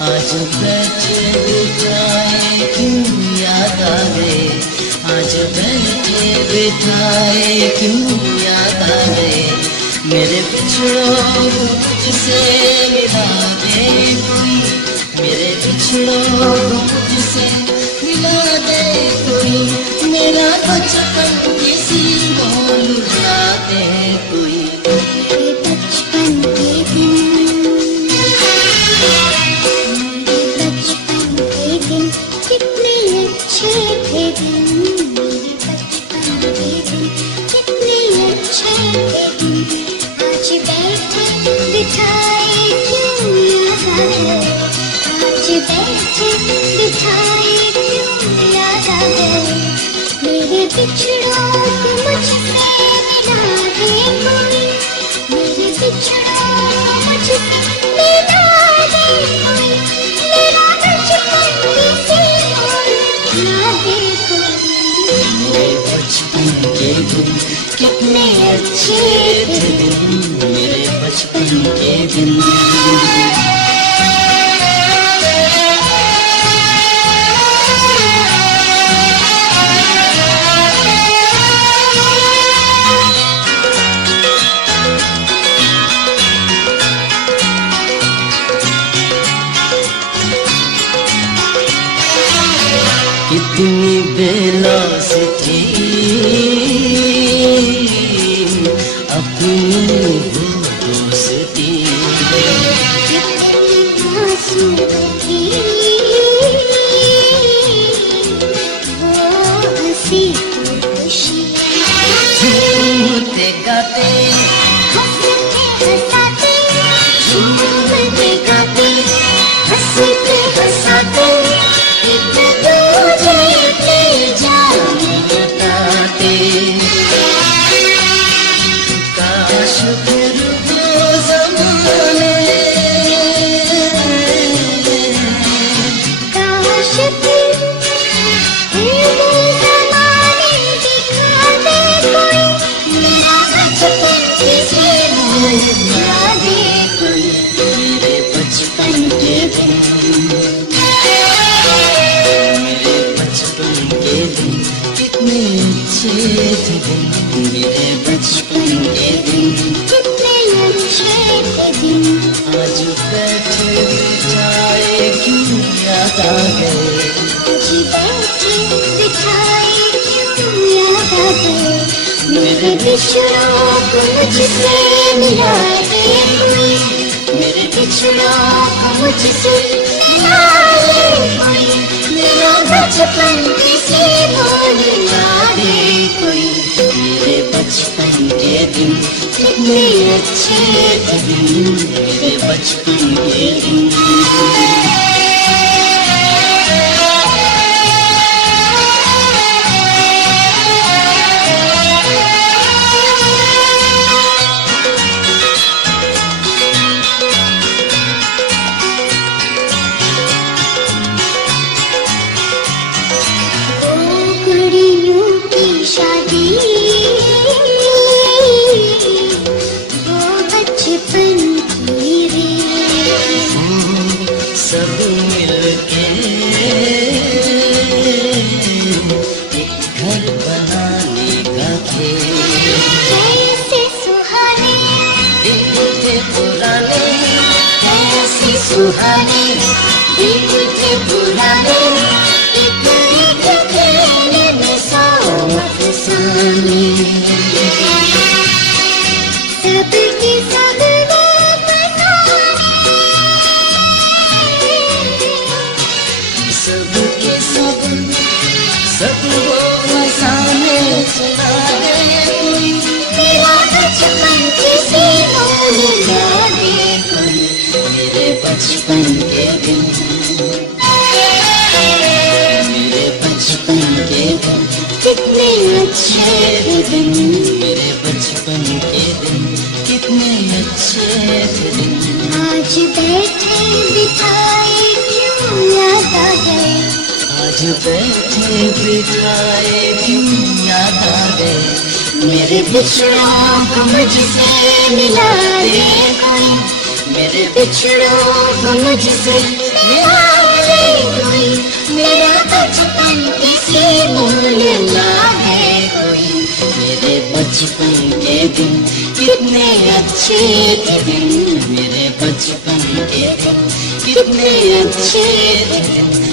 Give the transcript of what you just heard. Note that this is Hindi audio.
आज बैठे बिठाए क्यों याद आ गए, आज बैठे बिठाए क्यों याद आ गए। मेरे बिछड़ों को मुझसे मिला दे कोई, मेरे बिछड़ों को मुझसे मिला दे कोई, मेरा बचपन किसी को लुटा दे कोई। मेरे बचपन के दिन, मेरे बचपन के दिन कितने अच्छे थे दिन, मेरे बचपन के दिन कितने अच्छे थे दिन। आज बैठे बिठाए क्यों याद आ गए, आज बैठे बिठाए क्यों याद आ गए। मेरे बिछड़ों को मुझसे मिला दे कोई, मेरे बिछड़ों को मुझसे मिला दे कोई, मेरा बचपन किसी को लुटा दे कोई। मेरे बचपन के दिन कितने अच्छे थे दिन, मेरे बचपन के दिन। कितनी बेलास थी अपनी वो दोस्ती, कितनी मासूम थी वो हंसी खुशी, झूमते गाते हंसते हंसाते, झूमते गाते हंसते हंसाते, एक दूजे के जान बताते। काश फिर वो ज़माने, काश फिर वो ज़माने दिखा दे कोई, मेरा बचपन किसी को लुटा दे कोई। मेरे बचपन के दिन, मेरे बचपन के दिन कितने अच्छे थे दिन, मेरे बचपन के दिन कितने अच्छे थे दिन। आज बैठे बिठाए क्यों याद आ गए, आज बैठे बिठाए क्यों याद आ गए। मेरे बिछड़ों को मुझसे मिला दे कोई, मेरे बिछड़ों को मुझसे मिला दे कोई, मेरा बचपन किसी को लुटा दे कोई। मेरे बचपन के दिन कितने अच्छे थे दिन, मेरे बचपन के दिन। कुड़ियों की शादी, वो बचपन की रे, सब मिलके एक घर बनाने का थे, कैसे सुहाने दिन थे पुराने, कैसी सुहाने दिन थे पुराने, एक एक खेलने में सौ अफसाने। सबके सब वो फसाने, सबके सब सब वो फसाने चला गए कोई, मेरा बचपन किसी को लुटा दे कोई। मेरे बचपन के दिन, मेरे बचपन के दिन कितने अच्छे थे दिन, मेरे बचपन के दिन कितने अच्छे थे दिन। आज बैठे बिठाए क्यों याद आ गए, आज बैठे बिठाए क्यों याद आ गए। मेरे बिछड़ों को मुझसे मिला दे कोई, मेरे बिछड़ों को मुझसे लाए कोई, मेरा बचपन किसी भूल लाए कोई। मेरे बचपन के दिन कितने अच्छे थे दिन, मेरे बचपन के दिन कितने अच्छे थे दिन।